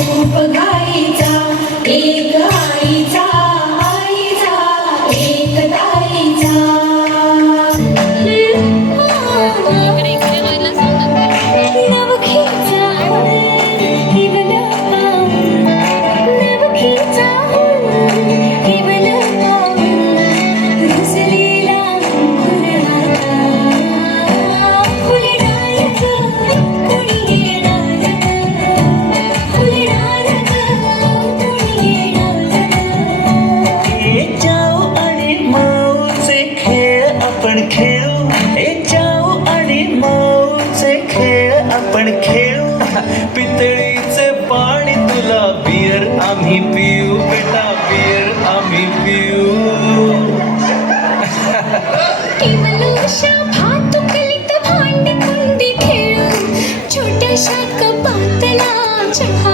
रूप गाईचा एक आईचा आईचा एक ताईचा नवखीचा हिवल नवखीचा हिवल रुसलेला फुलहार कोणी येणार जाऊ आणि माऊचे खेळ आपण खेळू जाऊ आणि माऊचे खेळ आपण खेळू पितळीचे पाणी तुला बियर आम्ही पिऊ बेटा बियर आम्ही पिऊ केवलशा भातुकलीत भांडी कुंडी खेळू छोट्याशा कपातला चहा